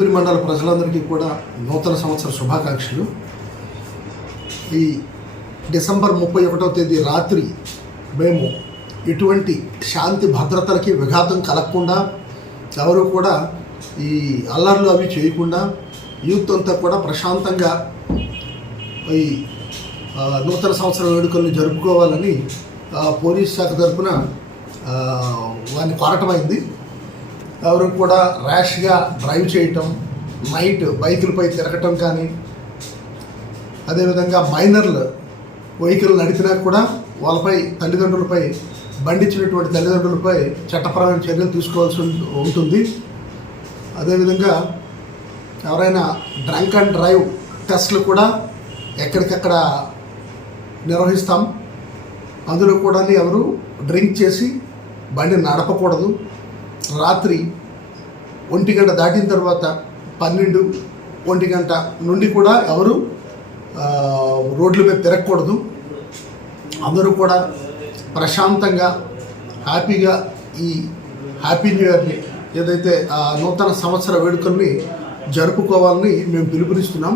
ఊరి మండల ప్రజలందరికీ కూడా నూతన సంవత్సర శుభాకాంక్షలు. ఈ డిసెంబర్ ముప్పై ఒకటవ తేదీ రాత్రి మేము ఎటువంటి శాంతి భద్రతలకి విఘాతం కలగకుండా ఎవరు కూడా ఈ అల్లర్లు అవి చేయకుండా యూత్ అంతా కూడా ప్రశాంతంగా ఈ నూతన సంవత్సర వేడుకలను జరుపుకోవాలని పోలీస్ శాఖ తరఫున వారిని కోరటమైంది. ఎవరు కూడా ర్యాష్గా డ్రైవ్ చేయటం నైట్ బైకులపై తిరగటం కానీ అదేవిధంగా మైనర్లు వెహికల్ నడిపినా కూడా వాళ్ళపై తల్లిదండ్రులపై బండిచ్చినటువంటి తల్లిదండ్రులపై చట్టపరమైన చర్యలు తీసుకోవాల్సి ఉంటుంది. అదేవిధంగా ఎవరైనా డ్రంక్ అండ్ డ్రైవ్ టెస్ట్లు కూడా ఎక్కడికక్కడ నిర్వహిస్తాం. అందులో కూడా ఎవరు డ్రింక్ చేసి బండి నడపకూడదు. రాత్రి ఒంటి గంట దాటిన తర్వాత పన్నెండు ఒంటి గంట నుండి కూడా ఎవరు రోడ్ల మీద తిరగకూడదు. అందరూ కూడా ప్రశాంతంగా హ్యాపీగా ఈ హ్యాపీ న్యూ ఇయర్ని ఏదైతే ఆ నూతన సంవత్సర వేడుకల్ని జరుపుకోవాలని మేము పిలుపునిస్తున్నాం.